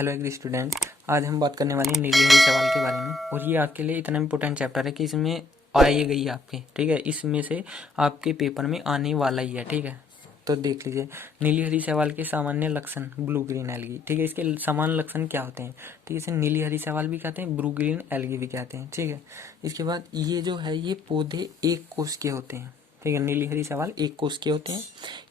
Hello agree students. आज हम बात करने वाले हैं नीली हरी सवाल के बारे में, और ये आपके लिए इतना इंपॉर्टेंट चैप्टर है कि इसमें आई गई है आपके, ठीक है। इसमें से आपके पेपर में आने वाला ही है, ठीक है। तो देख लीजिए, नीली हरी सवाल के सामान्य लक्षण ब्लू ग्रीन एल्गी, ठीक है। इसके सामान्य लक्षण क्या होते हैं, ठीक है। इसे नीली हरी सवाल भी कहते हैं, ब्लू ग्रीन एल्गी भी कहते हैं, ठीक है। इसके बाद ये जो है, ये पौधे एक कोष के होते हैं, ठीक है। नीली हरी सवाल एक कोष के होते हैं।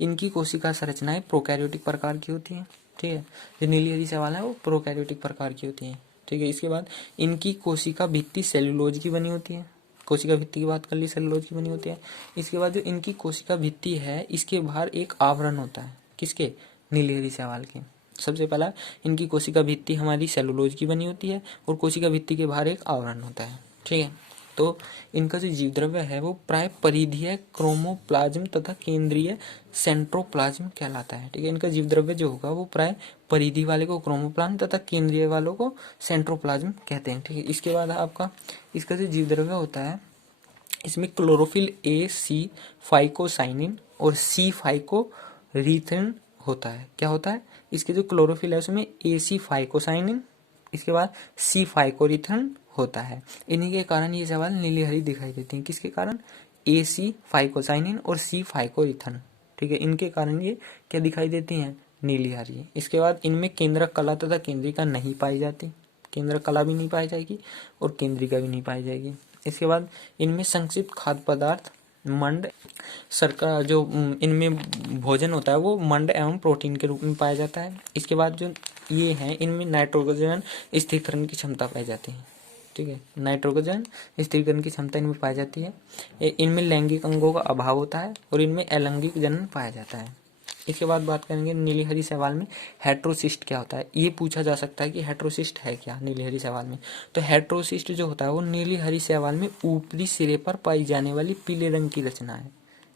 इनकी कोशिका संरचनाएं प्रोकैरियोटिक प्रकार की होती हैं, ठीक है। जो नीली हरी सवाल है वो प्रोकैरियोटिक प्रकार की होती है, ठीक है। इसके बाद इनकी कोशिका भित्ति सेलुलोज की बनी होती है। कोशिका भित्ति की बात कर ली, सेलुलोज की बनी होती है। इसके बाद जो इनकी कोशिका भित्ति है, इसके बाहर एक आवरण होता है, किसके? नीली हरी सवाल के। सबसे पहला, इनकी कोशिका भित्ति हमारी सेलुलोज की बनी होती है और कोशिका भित्ति के बाहर एक आवरण होता है, ठीक है। तो इनका जो जीव द्रव्य है वो प्राय परिधीय क्रोमोप्लाज्म तथा केंद्रीय सेंट्रोप्लाज्म कहलाता है, ठीक है। इनका जीव द्रव्य जो होगा वो प्राय परिधि वाले को क्रोमोप्लाज्म तथा केंद्रीय वालों को सेंट्रोप्लाज्म कहते हैं, ठीक है। इसके बाद आपका इसका जो जीव द्रव्य होता है, इसमें क्लोरोफिल ए, सी फाइकोसाइनिन और सी फाइकोरीथिन होता है। क्या होता है? इसके जो क्लोरोफिल है उसमें ए सी फाइकोसाइनिन, इसके बाद सी फाइकोरीथिन होता है। इन्हीं के कारण ये सवाल नीली हरी दिखाई देती है। किसके कारण? ए सी फाइकोसाइनिन और सी फाइकोरीथिन, ठीक है। इनके कारण ये क्या दिखाई देती हैं? नीली हरी। इसके बाद इनमें केंद्रक कला तथा केंद्रिका नहीं पाई जाती, केंद्रक कला भी नहीं पाई जाएगी और केंद्रिका भी नहीं पाई जाएगी। इसके बाद इनमें संक्षिप्त खाद्य पदार्थ मंड सरका जो इनमें भोजन होता है वो मंड एवं प्रोटीन के रूप में पाया जाता है। इसके बाद जो ये हैं, इनमें नाइट्रोजन स्थिरीकरण की क्षमता पाई जाती है, ठीक है। नाइट्रोजन स्थिरीकरण की क्षमता इनमें पाई जाती है। इनमें लैंगिक अंगों का अभाव होता है और इनमें अलैंगिक जनन पाया जाता है। इसके बाद बात करेंगे नीली हरी सवाल में हेट्रोसिस्ट क्या होता है। ये पूछा जा सकता है कि हेट्रोसिस्ट है क्या नीली हरी सवाल में। तो हेट्रोसिस्ट जो होता है वो नीली हरी सवाल में ऊपरी सिरे पर पाई जाने वाली पीले रंग की रचना है।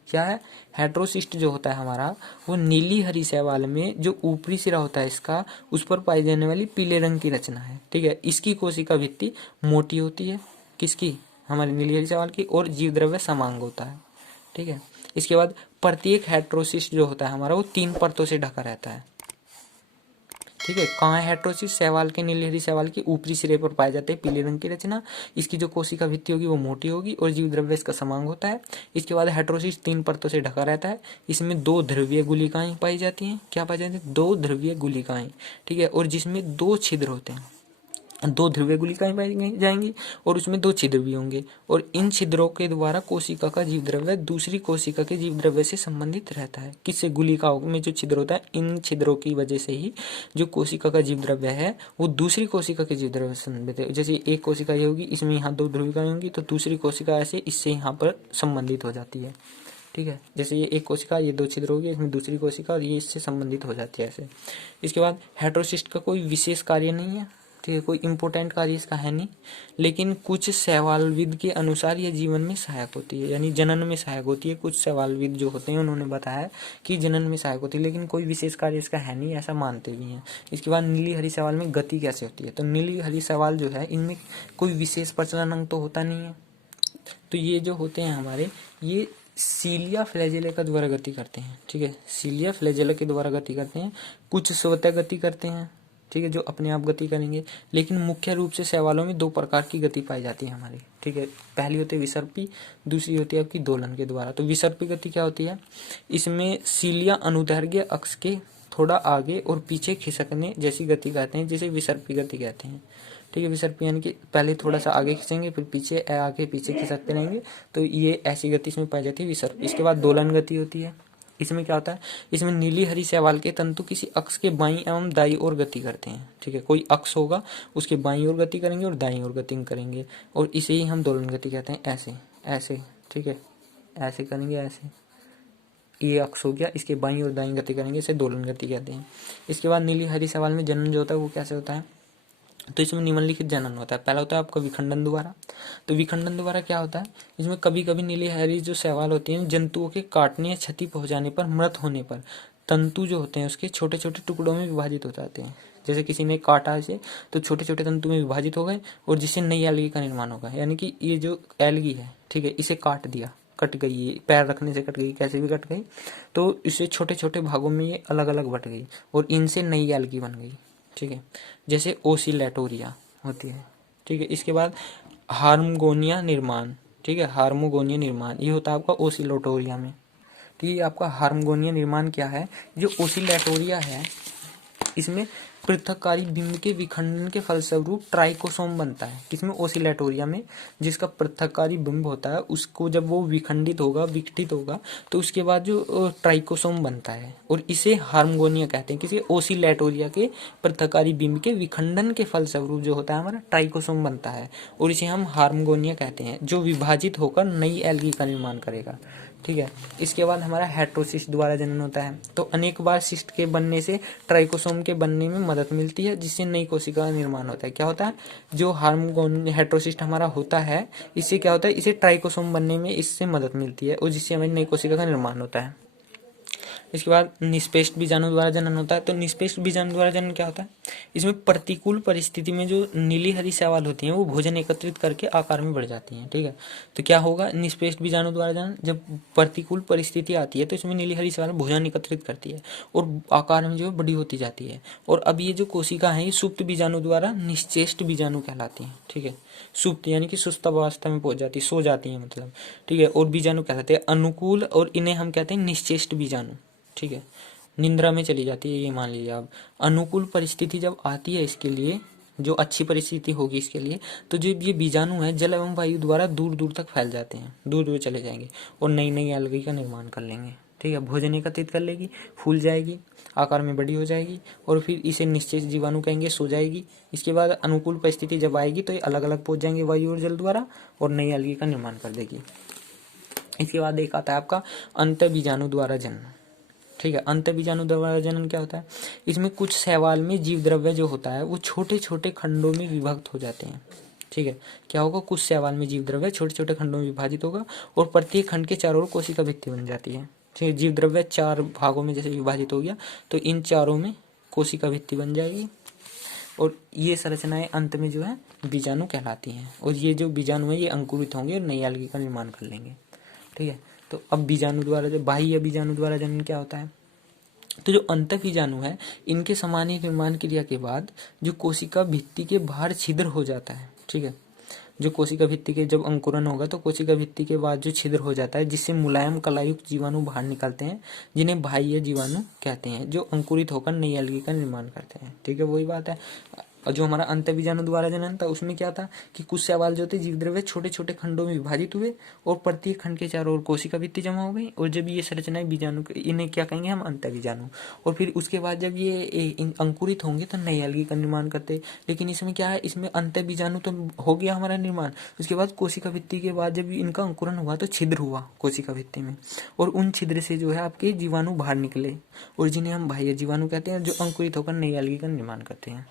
क्या है? हेट्रोसिस्ट जो होता है हमारा, वो नीली हरी शैवाल में जो ऊपरी सिरा होता है इसका, उस पर पाई जाने वाली पीले रंग की रचना है, ठीक है। इसकी कोशिका भित्ति मोटी होती है, किसकी? हमारी नीली हरी शैवाल की। और जीव द्रव्य समांग होता है, ठीक है। इसके बाद प्रत्येक हेट्रोसिस्ट जो होता है हमारा वो 3 परतों से ढका रहता है, ठीक है। कहाँ है हेट्रोसिस्ट? शैवाल के, नीली हरी शैवाल के ऊपरी सिरे पर पाए जाते हैं पीले रंग की रचना। इसकी जो कोशिका भित्ति होगी वो मोटी होगी और जीव द्रव्य इसका समांग होता है। इसके बाद हेट्रोसिस्ट 3 परतों से ढका रहता है। इसमें 2 ध्रुवीय गुलिकाएं पाई जाती हैं। क्या पाई जाती है? 2 ध्रुवीय गुलिकाएं, ठीक है। और जिसमें 2 छिद्र होते हैं, 2 ध्रुवीय गुलिकाएं पाई जाएंगी और उसमें 2 छिद्र भी होंगे। और इन छिद्रों के द्वारा कोशिका का जीव द्रव्य दूसरी कोशिका के जीव द्रव्य से संबंधित रहता है। किससे? गुलिकाओं में जो छिद्र होता है, इन छिद्रों की वजह से ही जो कोशिका का जीव द्रव्य है वो दूसरी कोशिका के जीव द्रव्य से संबंधित है। जैसे एक कोशिका ये होगी, इसमें यहाँ 2 ध्रुविकाएं होंगी, तो दूसरी कोशिका ऐसे इससे यहाँ पर संबंधित हो जाती है, ठीक है। जैसे ये एक कोशिका, ये 2 छिद्र होगी, इसमें दूसरी कोशिका और ये इससे संबंधित हो जाती है ऐसे। इसके बाद हेट्रोसिस्ट का कोई विशेष कार्य नहीं है, ठीक है। कोई इंपॉर्टेंट कार्य इसका है नहीं, लेकिन कुछ शैवालविद के अनुसार यह जीवन में सहायक होती है, यानी जनन में सहायक होती है। कुछ शैवालविद जो होते हैं उन्होंने बताया कि जनन में सहायक होती है, लेकिन कोई विशेष कार्य इसका है नहीं, ऐसा मानते भी हैं। इसके बाद नीली हरी शैवाल में गति कैसे होती है? तो नीली हरी शैवाल जो है, इनमें कोई विशेष प्रजनन अंग तो होता नहीं है। तो ये जो होते हैं हमारे, ये सीलिया फ्लैजेला के द्वारा गति करते हैं, ठीक है। सीलिया फ्लैजेला के द्वारा गति करते हैं। कुछ स्वतः गति करते हैं, ठीक है, जो अपने आप गति करेंगे। लेकिन मुख्य रूप से शैवालों में 2 प्रकार की गति पाई जाती है हमारी, ठीक है। पहली होती है विसर्पी, दूसरी होती है आपकी दोलन के द्वारा। तो विसर्पी गति क्या होती है? इसमें सीलिया अनुदैर्घ्य अक्ष के थोड़ा आगे और पीछे खिसकने जैसी गति कहते हैं, जिसे विसर्पी गति कहते हैं, ठीक है। विसर्पी यानी कि पहले थोड़ा सा आगे खींचेंगे, फिर पीछे, आगे पीछे खिसकते रहेंगे, तो ये ऐसी गति इसमें पाई जाती है विसर्प। इसके बाद दोलन गति होती है। इसमें क्या होता है? इसमें नीली हरी शैवाल के तंतु किसी अक्ष के बाईं एवं दाईं ओर गति करते हैं, ठीक है। कोई अक्ष होगा, उसके बाईं ओर गति करेंगे और दाईं ओर गति करेंगे, और इसे ही हम दोलन गति कहते हैं। ऐसे ऐसे, ठीक है, ऐसे करेंगे, ऐसे। ये अक्ष हो गया, इसके बाईं और दाईं गति करेंगे, इसे दोलन गति कहते हैं। इसके बाद नीली हरी शैवाल में जनन जो होता है वो कैसे होता है? तो इसमें निम्नलिखित जनन होता है। पहला होता है आपका विखंडन द्वारा। तो विखंडन द्वारा क्या होता है? इसमें कभी कभी नीली हरी जो शैवाल होती हैं, जंतुओं के काटने या क्षति पहुंचाने पर, मृत होने पर तंतु जो होते हैं उसके छोटे छोटे टुकड़ों में विभाजित हो जाते हैं। जैसे किसी ने काटा इसे, तो छोटे छोटे तंतु में विभाजित हो गए और जिससे नई एल्गी का निर्माण होगा। यानी कि ये जो एल्गी है, ठीक है, इसे काट दिया, कट गई, ये पैर रखने से कट गई, कैसे भी कट गई, तो इसे छोटे छोटे भागों में ये अलग अलग बट गई और इनसे नई एल्गी बन गई, ठीक है, जैसे ओसिलेटोरिया होती है। ठीक है, इसके बाद हार्मोगोनिया निर्माण। ठीक है, हार्मोगोनिया निर्माण ये होता है आपका ओसिलेटोरिया में। ठीक है, आपका हार्मोगोनिया निर्माण क्या है, जो ओसिलेटोरिया है इसमें पृथककारी बिंब के विखंडन के फलस्वरूप ट्राइकोसोम बनता है। किसमें, ओसिलेटोरिया में। जिसका पृथककारी बिंब होता है उसको जब वो विखंडित होगा, विघटित होगा, तो उसके बाद जो ट्राइकोसोम बनता है, और इसे हार्मोगोनिया कहते हैं। किसी ओसिलेटोरिया के पृथककारी बिंब के विखंडन के फलस्वरूप जो होता है हमारा ट्राइकोसोम बनता है, और इसे हम हार्मोगोनिया कहते हैं, जो विभाजित होकर नई एल्गी का निर्माण करेगा। ठीक है, इसके बाद हमारा हेटेरोसिस्ट द्वारा जनन होता है। तो अनेक बार सिस्ट के बनने से ट्राइकोसोम के बनने में मदद मिलती है, जिससे नई कोशिका का निर्माण होता है। क्या होता है, जो हार्मोगोन हेटेरोसिस्ट हमारा होता है, इससे क्या होता है, इसे ट्राइकोसोम बनने में इससे मदद मिलती है, और जिससे हमारी नई कोशिका का निर्माण होता है। इसके बाद निष्पेष्ट बीजाणु द्वारा जनन होता है। तो निष्पेष्ट बीजाणु द्वारा जनन क्या होता है, इसमें प्रतिकूल परिस्थिति में जो नीली हरी शैवाल होती हैं वो भोजन एकत्रित करके आकार में बढ़ जाती हैं। ठीक है, तो क्या होगा, निष्पेष्ट बीजाणु द्वारा जनन, जब प्रतिकूल परिस्थिति आती है तो इसमें नीली हरी शैवाल भोजन एकत्रित करती है और आकार में जो है बड़ी होती जाती है। और अब ये जो कोशिका है ये सुप्त बीजाणु द्वारा निश्चेष्ट बीजाणु कहलाती है। ठीक है, सुप्त यानी कि सुस्त अवस्था में पहुंच जाती है, सो जाती है मतलब। ठीक है, और बीजाणु कहलाते हैं अनुकूल, और इन्हें हम कहते हैं निश्चेष्ट बीजाणु। ठीक है, निंद्रा में चली जाती है, ये मान लीजिए आप। अनुकूल परिस्थिति जब आती है इसके लिए, जो अच्छी परिस्थिति होगी इसके लिए, तो जो ये बीजाणु है जल एवं वायु द्वारा दूर दूर तक फैल जाते हैं, दूर दूर चले जाएंगे और नई नई एल्गी का निर्माण कर लेंगे। ठीक है, भोजन एकत्रित कर लेगी, फूल जाएगी, आकार में बड़ी हो जाएगी, और फिर इसे निश्चेष्ट जीवाणु कहेंगे, सो जाएगी। इसके बाद अनुकूल परिस्थिति जब आएगी तो ये अलग अलग पहुंच जाएंगे वायु और जल द्वारा, और नई एल्गी का निर्माण कर देगी। इसके बाद एक आता है आपका अंत बीजाणु द्वारा जन्म। ठीक है, अंत बीजाणु द्वारा जनन क्या होता है, इसमें कुछ शैवाल में जीव द्रव्य जो होता है वो छोटे छोटे खंडों में विभक्त हो जाते हैं। ठीक है, क्या होगा, कुछ शैवाल में जीव द्रव्य छोटे छोटे खंडों में विभाजित होगा, और प्रत्येक खंड के चारों ओर कोशिका भित्ति बन जाती है। ठीक है, जीव द्रव्य 4 भागों में जैसे विभाजित हो गया, तो इन चारों में कोशिका भित्ति बन जाएगी, और ये संरचनाएं अंत में जो है बीजाणु कहलाती हैं। और ये जो बीजाणु है ये अंकुरित होंगे और नई एल्गी का निर्माण कर लेंगे। ठीक है, तो अब बीजाणु द्वारा, जो बाह्य बीजाणु द्वारा जनन क्या होता है, तो जो अंत बीजाणु है इनके समानीय निर्माण क्रिया के बाद जो कोशिका भित्ति के बाहर छिद्र हो जाता है। ठीक है, जो कोशिका भित्ति के जब अंकुरन होगा तो कोशिका भित्ति के बाद जो छिद्र हो जाता है, जिससे मुलायम कलायुक्त जीवाणु बाहर निकलते हैं, जिन्हें बाह्य जीवाणु कहते हैं, जो अंकुरित होकर नई एल्गी का निर्माण करते हैं। ठीक है, वही बात है। और जो हमारा अंत बीजाणु द्वारा जनन था उसमें क्या था कि कुछ शैवाल जो थे जीव द्रव्य छोटे छोटे खंडों में विभाजित हुए, और प्रत्येक खंड के चारों ओर कोशिका भित्ति जमा हो गई, और जब ये संरचनाएं बीजाणु, इन्हें क्या कहेंगे हम, अंत बीजाणु। और फिर उसके बाद जब ये अंकुरित होंगे तो नई एल्गी का निर्माण करते। लेकिन इसमें क्या है, इसमें अंत बीजाणु तो हो गया हमारा निर्माण, उसके बाद कोशिका भित्ति के बाद जब इनका अंकुरन हुआ तो छिद्र हुआ कोशिका भित्ति में, और उन छिद्र से जो है आपके जीवाणु बाहर निकले, और जिन्हें हम बाह्य जीवाणु कहते हैं, जो अंकुरित होकर नई एल्गी का निर्माण करते हैं।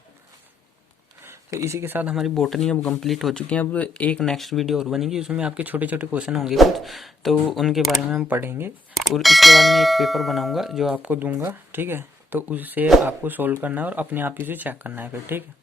तो इसी के साथ हमारी बॉटनी अब कंप्लीट हो चुकी है। अब एक नेक्स्ट वीडियो और बनेगी, उसमें आपके छोटे छोटे क्वेश्चन होंगे कुछ, तो उनके बारे में हम पढ़ेंगे, और इसके बाद मैं एक पेपर बनाऊंगा जो आपको दूंगा। ठीक है, तो उससे आपको सोल्व करना है और अपने आप ही से चेक करना है फिर। ठीक है।